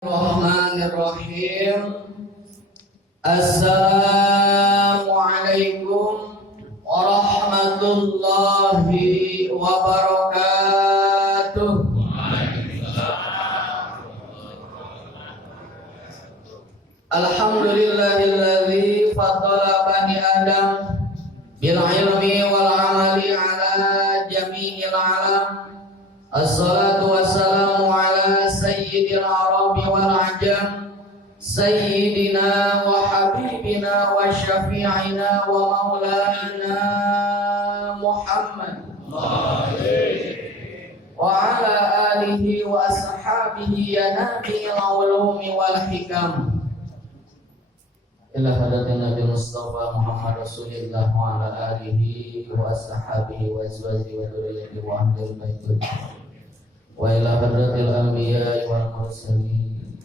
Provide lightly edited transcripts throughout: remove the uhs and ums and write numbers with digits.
Bismillahirrahmanirrahim. Assalamualaikum warahmatullahi wabarakatuh. Alhamdulillahilladzi faddala bani Adam bil ilmi wal amali ala jami'il alam. Assalatu wassalamu ala sayyidil arabi wal ajam, sayyidina wa habibina wa syafi'ina wa maulana Muhammad wa ala alihi wa ashabihi ya nabi'il ulumi wal hikam. Ila hadatin Nabi Mustafa Muhammad Rasulullah wa ala alihi wa ashabihi wa azwajihi wa dzurriyyatihi wa ahlil baitul wa ila hadratil anbiya wal mursalin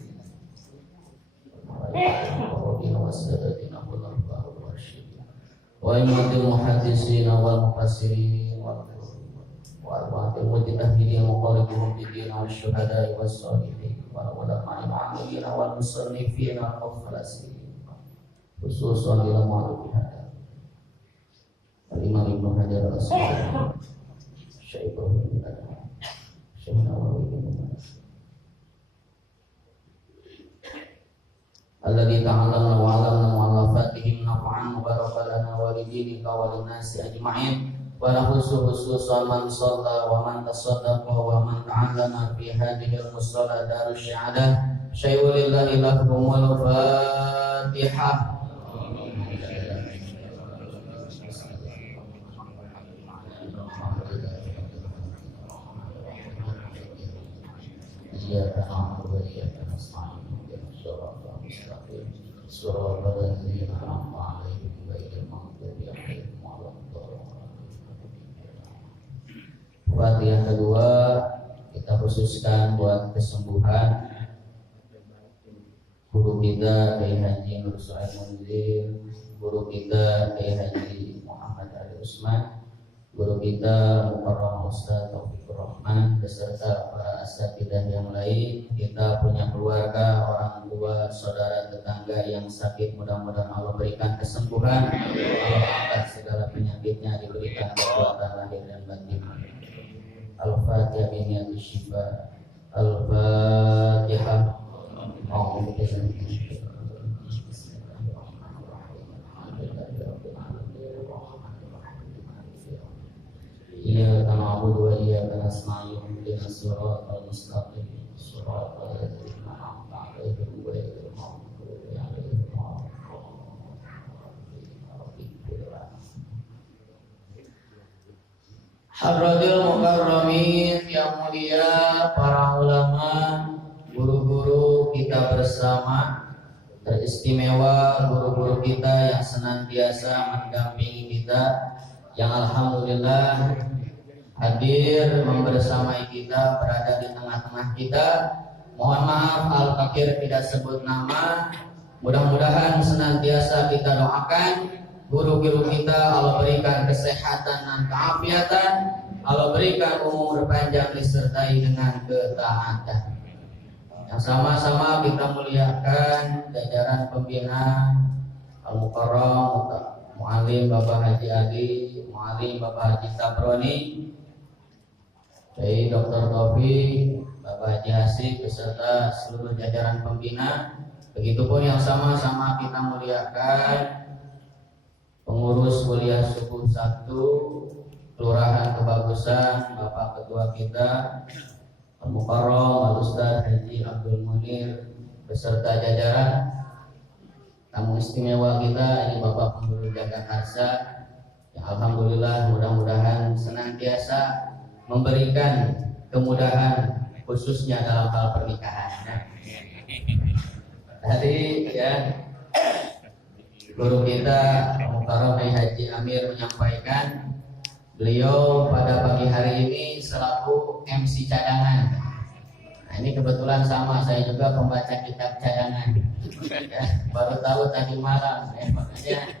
wa ila wasadatina wa imatil muhaddisin wal mufassirin wa arba'atil mujtahidin muqallidin bidin wa syuhada wa sholihin wa ulama'i ma'amilin wal musannifin wal mukhlasin khususan ila ma'ruf hada Al-Imam Ibnu Hajar Al-Asqalani Syekh Ibrahim Syekh Nawawi alladzi ta'allamna wa 'allamna mu'allafatihim naf'an wa barakalana wa lidini wa linnasi ajma'in wa khususan man shalla wa man tasaddaqa wa man ta'allama fi hadhihi al-musalla darus syahadah syai'ulillahi lahumul fatihah. Iyyaka na'budu wa iyyaka nasta'in ihdinas siratal mustaqim siratal ladzina an'amta 'alaihim ghairil maghdubi 'alaihim waladdallin. Fatihah kedua kita khususkan buat kesembuhan guru kita Kiai Haji Nur Su'aid Munzir, guru kita Kiai Haji Muhammad Ali Usman, guru kita Mukarram Ustaz Taufikur Rahman beserta para asatidzah yang lain. Kita punya keluarga, orang tua, saudara, tetangga yang sakit, mudah-mudahan Allah berikan kesembuhan, Allah angkat segala penyakitnya, diberikan kekuatan lahir dan batin. Al-Fatihah biniyati syifa. Al-Fatihah. Iyyaka na'budu wa iyyaka nasta'in ihdinas siratal mustaqim siratal ladzina an'amta 'alaihim ghairil maghdubi 'alaihim waladdallin. Hadratil mukarramin yang mulia, para ulama, guru-guru kita bersama, teristimewa guru-guru kita yang senantiasa mendampingi kita, yang alhamdulillah hadir membersamai kita, berada di tengah-tengah kita. Mohon maaf al-fakir tidak sebut nama. Mudah-mudahan senantiasa kita doakan guru-guru kita, Allah berikan kesehatan dan keafiatan, Allah berikan umur panjang disertai dengan ketaatan. Yang sama-sama kita muliakan jajaran pembina Al-Mukarram Mu'alim Bapak Haji Adi, Mu'alim Bapak Haji Sabroni, Kiai Dr. Taufik, Bapak Haji Hasib beserta seluruh jajaran pembina. Begitupun yang sama-sama kita muliakan pengurus kuliah suku 1 Kelurahan Kebagusan, Bapak Ketua kita Al-Mukarram Al-Ustaz Haji Abdul Munir beserta jajaran. Tamu istimewa kita ini Bapak Pengguru Jagakarsa yang alhamdulillah mudah-mudahan senantiasa memberikan kemudahan khususnya dalam hal pernikahan. Tadi ya guru kita Mukarram Haji Amir menyampaikan beliau pada pagi hari ini selaku MC cadangan. Nah, ini kebetulan sama, saya juga pembaca kitab cadangan. Ya, baru tahu tadi malam. Makanya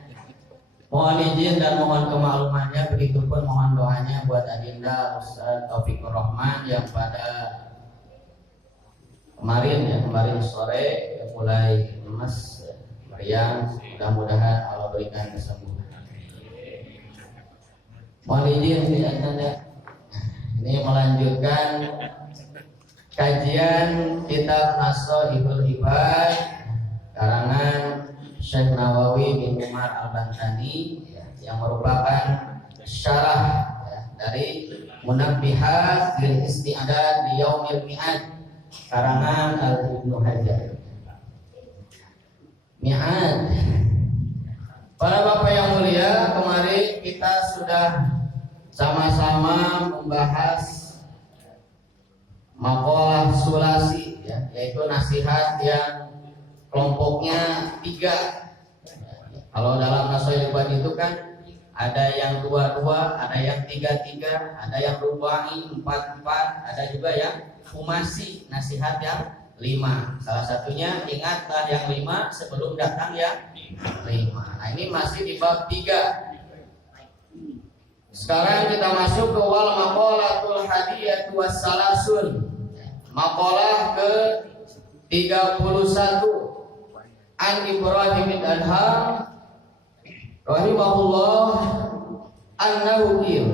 mohon izin dan mohon kemaklumannya, begitupun mohon doanya buat Adinda Ustaz Taufikur Rahman yang pada kemarin sore mulai lemas, meriang. Mudah-mudahan Allah berikan kesembuhan. Mohon izin ini melanjutkan kajian kitab Nasrul Ibad karangan Syekh Nawawi bin Umar Al-Bantani yang merupakan syarah dari Munabbihat lil Isti'dad li Yaumil Mi'ad karangan Al-Ibnu Hajar. Mi'ad. Para bapak yang mulia, kemarin kita sudah sama-sama membahas maqalah sulasi yaitu nasihat yang kelompoknya 3. Kalau dalam Nasrul Ibad itu kan ada yang 2-2, ada yang 3-3, ada yang rubai 4-4, ada juga yang humasi nasihat yang 5. Salah satunya ingatlah yang 5 sebelum datang yang 5. Nah ini masih di bab 3. Sekarang kita masuk ke wal maqalatul hadiyatu wassalasun. Maqalah ke 31 an Ibrahim bin Adham rahimahullah annahu qil.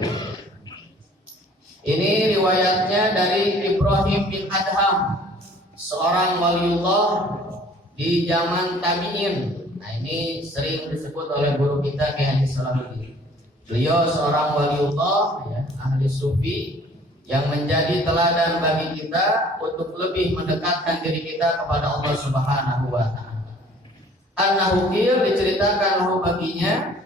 Ini riwayatnya dari Ibrahim bin Adham, seorang waliullah di zaman tabi'in. Nah ini sering disebut oleh guru kita Kiai Haji Salahuddin. Beliau seorang waliullah ahli sufi yang menjadi teladan bagi kita untuk lebih mendekatkan diri kita kepada Allah Subhanahu wa taala. Annahu qil, diceritakan lahu baginya,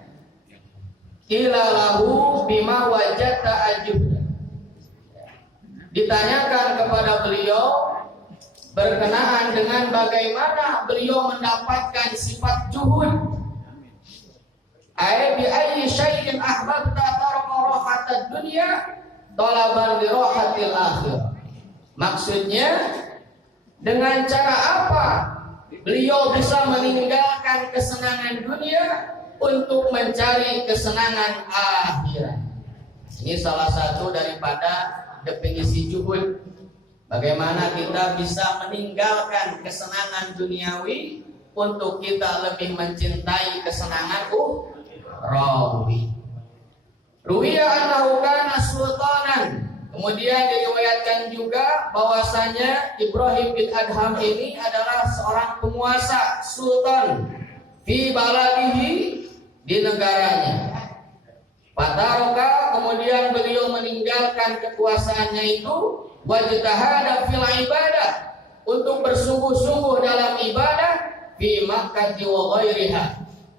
qila lahu bima wajadta ajub. Ditanyakan kepada beliau berkenaan dengan bagaimana beliau mendapatkan sifat juhud. Ai bi ayyi syai'in ahbabta tarqa rahatad dunya talaban li rahatil akhirah. Maksudnya dengan cara apa beliau bisa meninggalkan kesenangan dunia untuk mencari kesenangan akhirat. Ini salah satu daripada definisi juhud. Bagaimana kita bisa meninggalkan kesenangan duniawi untuk kita lebih mencintai kesenangan ukhrawi. Ruwiya annahu kana sultanan. Kemudian diriwayatkan juga bahwasanya Ibrahim bin Adham ini adalah seorang penguasa, sultan fi baladihi, di negaranya. Fataroka, kemudian beliau meninggalkan kekuasaannya itu, wajtahada fil ibadah, untuk bersungguh-sungguh dalam ibadah fi Makkah wa ghairiha,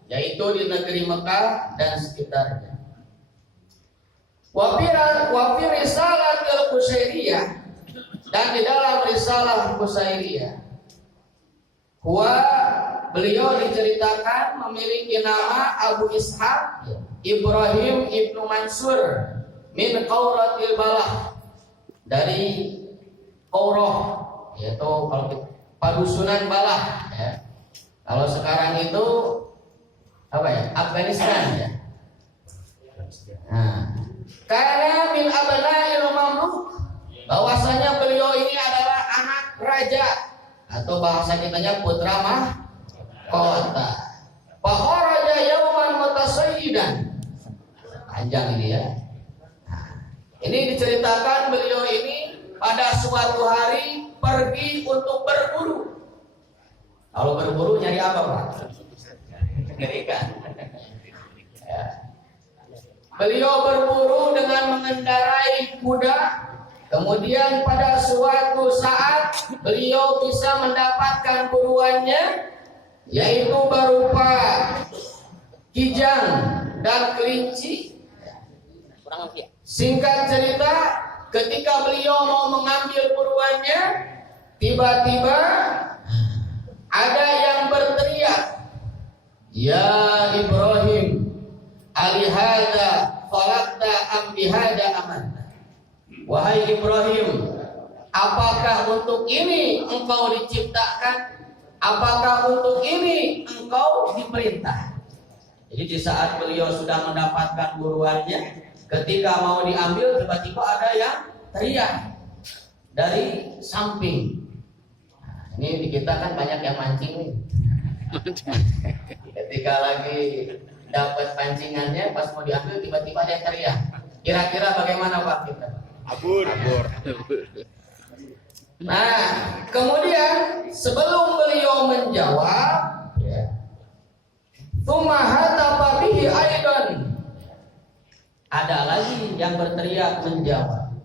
yaitu di negeri Mekah dan sekitarnya. Wa fi risalatil Qusairiyah, dan di dalam risalah Qusairiyah, beliau diceritakan memiliki nama Abu Ishaq Ibrahim ibnu Mansur min Qauratil Balah, dari Qaurah, yaitu kalau padusunan Balah ya. Kalau sekarang itu apa ya? Afghanistan ya. Nah, karena min abna'il mamluk, bahwasanya beliau ini adalah anak raja, atau bahasa kitanya putra mahkota. Fa kharaja yauman mutasayyidan. Panjang ini ya. Nah, ini diceritakan beliau ini pada suatu hari pergi untuk berburu. Kalau berburu nyari apa, Pak? Nyari ikan. Ya. Beliau berburu dengan mengendarai kuda. Kemudian pada suatu saat beliau bisa mendapatkan buruannya, yaitu berupa kijang dan kelinci. Singkat cerita, ketika beliau mau mengambil buruannya, tiba-tiba ada yang berteriak, "Ya Ibrahim, alihada khalaqta am bihada amanta." Wahai Ibrahim, apakah untuk ini engkau diciptakan? Apakah untuk ini engkau diperintah? Jadi di saat beliau sudah mendapatkan buruannya, ketika mau diambil, tiba-tiba ada yang teriak dari samping. Ini di kita kan banyak yang mancing nih. Ketika lagi dapat pancingannya, pas mau diambil tiba-tiba ada yang teriak. Kira-kira bagaimana Pak kita? Abur. Nah, kemudian sebelum beliau menjawab, ya, tsumma hatafa bihi aidan. Ada lagi yang berteriak menjawab.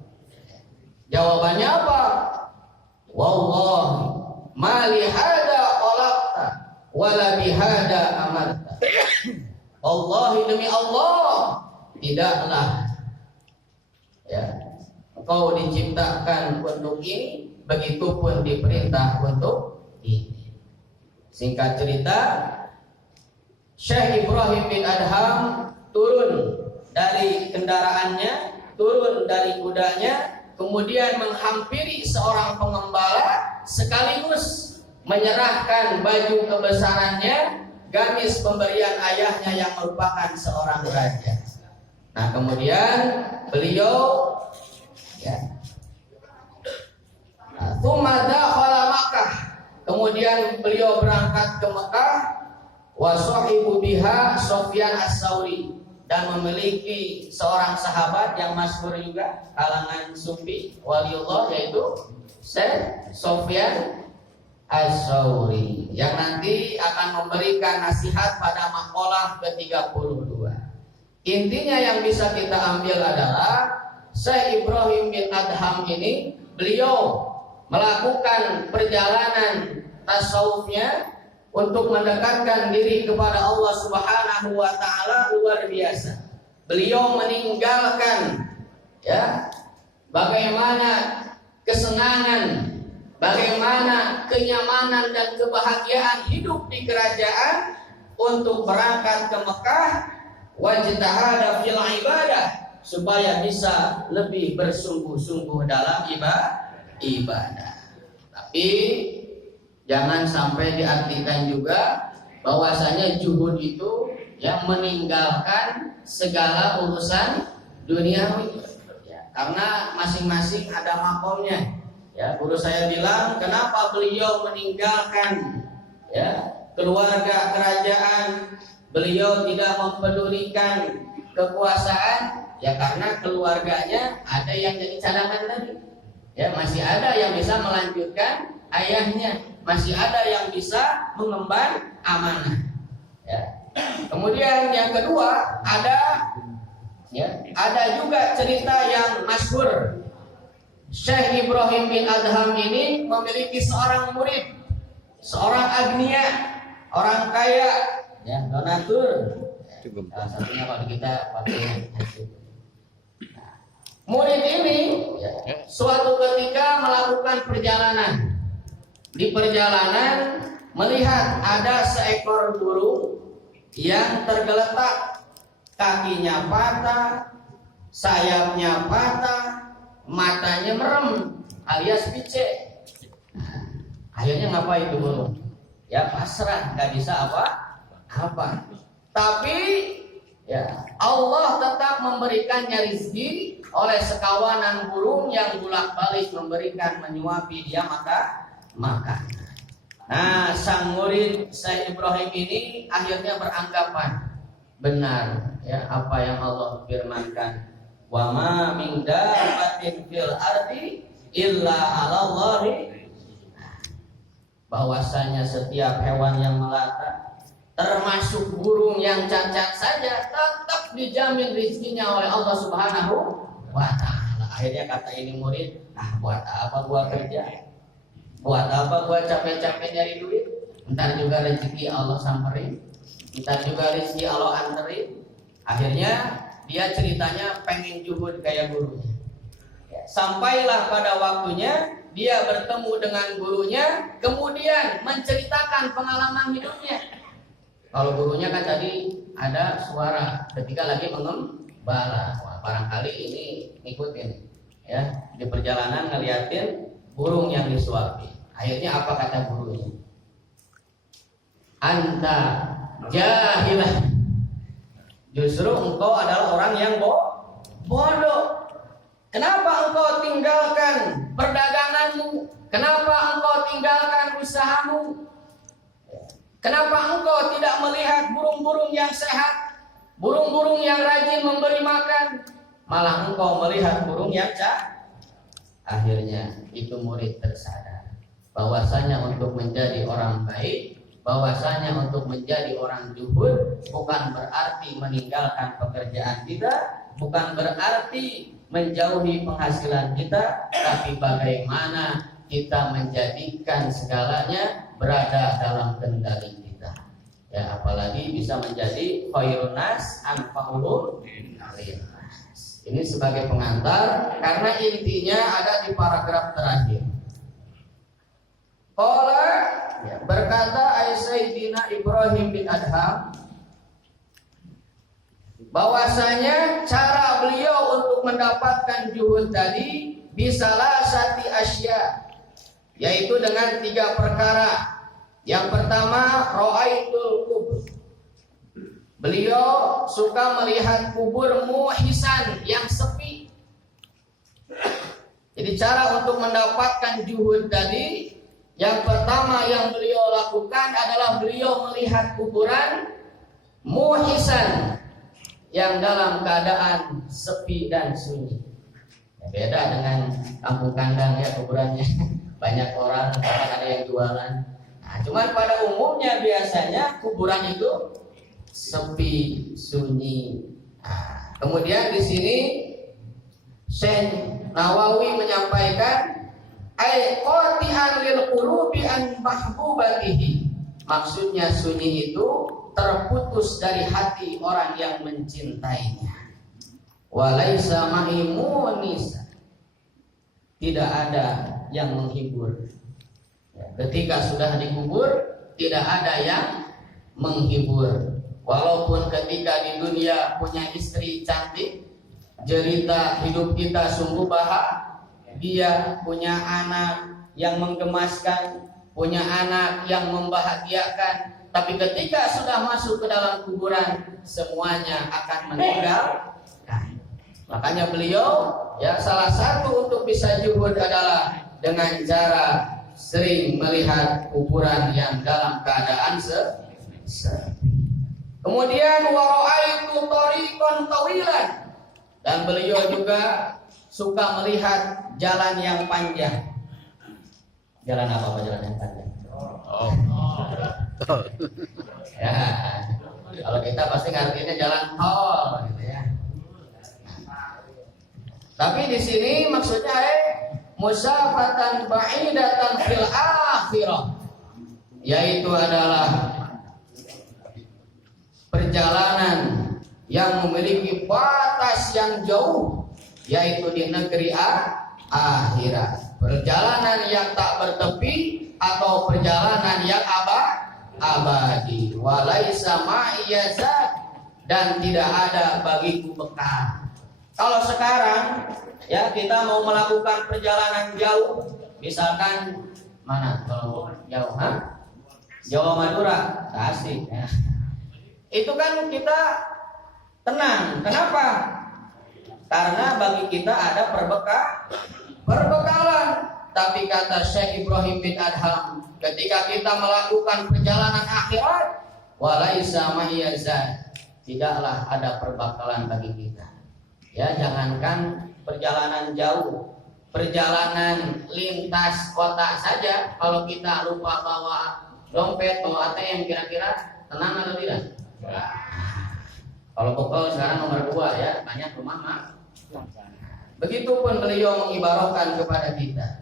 Jawabannya apa? Wallahi ma li hada khalaqta wala bihada amarta. Wallahi demi Allah, tidaklah ya engkau diciptakan untuk ini, begitupun diperintah untuk ini. Singkat cerita, Syekh Ibrahim bin Adham turun dari kendaraannya, turun dari kudanya, kemudian menghampiri seorang pengembala sekaligus menyerahkan baju kebesarannya, gamis pemberian ayahnya yang merupakan seorang raja. Nah, kemudian beliau ya tsumma dakhala Makkah. Kemudian beliau berangkat ke Mekah, wa sahibu biha Sufyan As-Tsauri, dan memiliki seorang sahabat yang masyhur juga kalangan sufi waliullah, yaitu Syekh Sufyan As-Tsauri, yang nanti akan memberikan nasihat pada maqalah ke-32. Intinya yang bisa kita ambil adalah Syekh Ibrahim bin Adham ini, beliau melakukan perjalanan tasawufnya untuk mendekatkan diri kepada Allah Subhanahu wa taala luar biasa. Beliau meninggalkan ya bagaimana kesenangan, bagaimana kenyamanan dan kebahagiaan hidup di kerajaan untuk berangkat ke Mekah, wajtahada fil ibadah, supaya bisa lebih bersungguh-sungguh dalam ibadah. Tapi jangan sampai diartikan juga bahwasanya juhud itu yang meninggalkan segala urusan duniawi, ya, karena masing-masing ada makomnya. Ya, guru saya bilang, kenapa beliau meninggalkan ya keluarga kerajaan, beliau tidak mempedulikan kekuasaan, ya karena keluarganya ada yang jadi cadangan tadi. Ya, masih ada yang bisa melanjutkan ayahnya, masih ada yang bisa mengemban amanah. Ya. Kemudian yang kedua ada juga cerita yang masyhur. Syekh Ibrahim bin Adham ini memiliki seorang murid, seorang agniya, orang kaya, ya, donatur. Salah satunya kalau kita pakai murid ini suatu ketika melakukan perjalanan. Di perjalanan melihat ada seekor burung yang tergeletak, kakinya patah, sayapnya patah, matanya merem alias pice. Akhirnya ngapa itu burung? Ya pasrah, nggak bisa apa-apa. Tapi ya Allah tetap memberikannya rezeki oleh sekawanan burung yang bolak-balik memberikan, menyuapi dia makan. Nah, sang murid Syekh Ibrahim ini akhirnya beranggapan benar ya apa yang Allah firmankan, wa ma min dabbatin fil ardi illa 'alallahi, bahwasanya setiap hewan yang melata termasuk burung yang cacat saja tetap dijamin rezekinya oleh Allah Subhanahu wa ta'ala. Akhirnya kata ini murid, buat apa gua kerja? Buat apa gua capek-capek nyari duit? Ntar juga rezeki Allah samperin, ntar juga rezeki Allah anterin. Akhirnya dia ceritanya pengen juhud kayak gurunya. Sampailah pada waktunya dia bertemu dengan gurunya, kemudian menceritakan pengalaman hidupnya. Kalau gurunya kan tadi ada suara ketika lagi mengembala. Wah, barangkali ini ngikutin ya, di perjalanan ngeliatin burung yang disuapi. Akhirnya apa kata gurunya? Anta jahilah. Justru engkau adalah orang yang bodoh. Kenapa engkau tinggalkan perdaganganmu? Kenapa engkau tinggalkan Kenapa engkau tidak melihat burung-burung yang sehat, burung-burung yang rajin memberi makan, malah engkau melihat burung yang jahat? Akhirnya itu murid tersadar bahwasanya untuk menjadi orang baik, bahwasanya untuk menjadi orang zuhud bukan berarti meninggalkan pekerjaan kita, bukan berarti menjauhi penghasilan kita, tapi bagaimana kita menjadikan segalanya berada dalam kendali kita. Ya, apalagi bisa menjadi khairun nas anfa'uhum linnas. Ini sebagai pengantar karena intinya ada di paragraf terakhir. Qala, ya, berkata Sayyidina Ibrahim bin Adham bahwasanya cara beliau untuk mendapatkan zuhud tadi bisalah sati asya, yaitu dengan 3 perkara. Yang pertama, ra'aitul kubur. Beliau suka melihat kubur muhisan yang sepi. Jadi cara untuk mendapatkan zuhud tadi, yang pertama yang beliau lakukan adalah beliau melihat kuburan muhisan yang dalam keadaan sepi dan sunyi. Beda dengan kampung kandang ya, kuburannya banyak orang, ada yang jualan. Nah, cuman pada umumnya biasanya kuburan itu sepi, sunyi. Nah, kemudian di sini Syekh Nawawi menyampaikan qati'an lil qulubi an mahbubatihi. Maksudnya sunyi itu terputus dari hati orang yang mencintainya. Walaisa ma'imunisa, tidak ada yang menghibur. Ketika sudah dikubur, tidak ada yang menghibur. Walaupun ketika di dunia punya istri cantik, cerita hidup kita sungguh bahagia, punya anak yang menggemaskan, punya anak yang membahagiakan, tapi ketika sudah masuk ke dalam kuburan, semuanya akan meninggal. Makanya beliau, ya, salah satu untuk bisa zuhud adalah dengan cara sering melihat kuburan yang dalam keadaan sepi. Kemudian wara'aitu tariqan tawilan, dan beliau juga suka melihat jalan yang panjang. Jalan apa jalan yang panjang? Ya, kalau kita pasti ngartinya jalan tol gitu ya. Tapi di sini maksudnya musafatan ba'idatan fil akhirah, yaitu adalah perjalanan yang memiliki batas yang jauh, yaitu di negeri akhirat. Perjalanan yang tak bertepi atau perjalanan yang abadi. Walaisa ma'iyazat, dan tidak ada bagiku bekal. Kalau sekarang ya kita mau melakukan perjalanan jauh, misalkan mana kalau jauh, Jawa Madura, asik ya. Itu kan kita tenang. Kenapa? Karena bagi kita ada perbekalan. Tapi kata Syekh Ibrahim bin Adham, ketika kita melakukan perjalanan akhirat, walaisa mayyazat, tidaklah ada perbekalan bagi kita. Ya, jangankan perjalanan jauh, perjalanan lintas kota saja, kalau kita lupa bawa dompet, bawa ATM, kira-kira tenang atau tidak? Kalau bekal sekarang nomor 2 ya, banyak rumah. Begitupun beliau mengibarahkan kepada kita.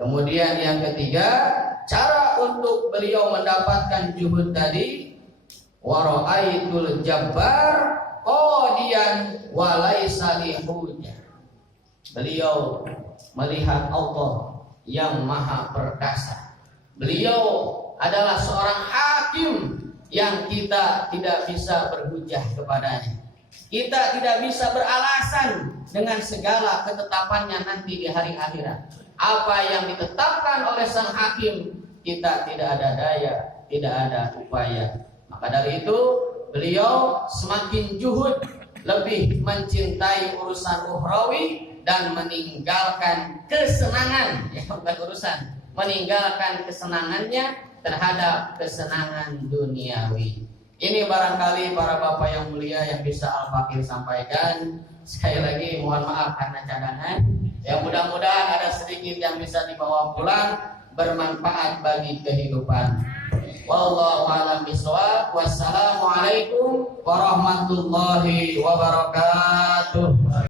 Kemudian yang ketiga, cara untuk beliau mendapatkan zuhud tadi, wara'aitul jabbar qadiyan walaisa lihuja. Beliau melihat Allah yang maha perkasa. Beliau adalah seorang hakim yang kita tidak bisa berhujah kepadanya. Kita tidak bisa beralasan dengan segala ketetapannya nanti di hari akhirat. Apa yang ditetapkan oleh sang hakim, kita tidak ada daya, tidak ada upaya. Maka dari itu beliau semakin zuhud, lebih mencintai urusan ukhrawi dan meninggalkan kesenangan, ya bukan urusan, meninggalkan kesenangannya terhadap kesenangan duniawi. Ini barangkali para bapak yang mulia yang bisa Al-Fakir sampaikan. Sekali lagi mohon maaf karena cadangan. Ya mudah-mudahan ada sedikit yang bisa dibawa pulang, bermanfaat bagi kehidupan. Wallahu a'lam bishawab. Wassalamualaikum warahmatullahi wabarakatuh.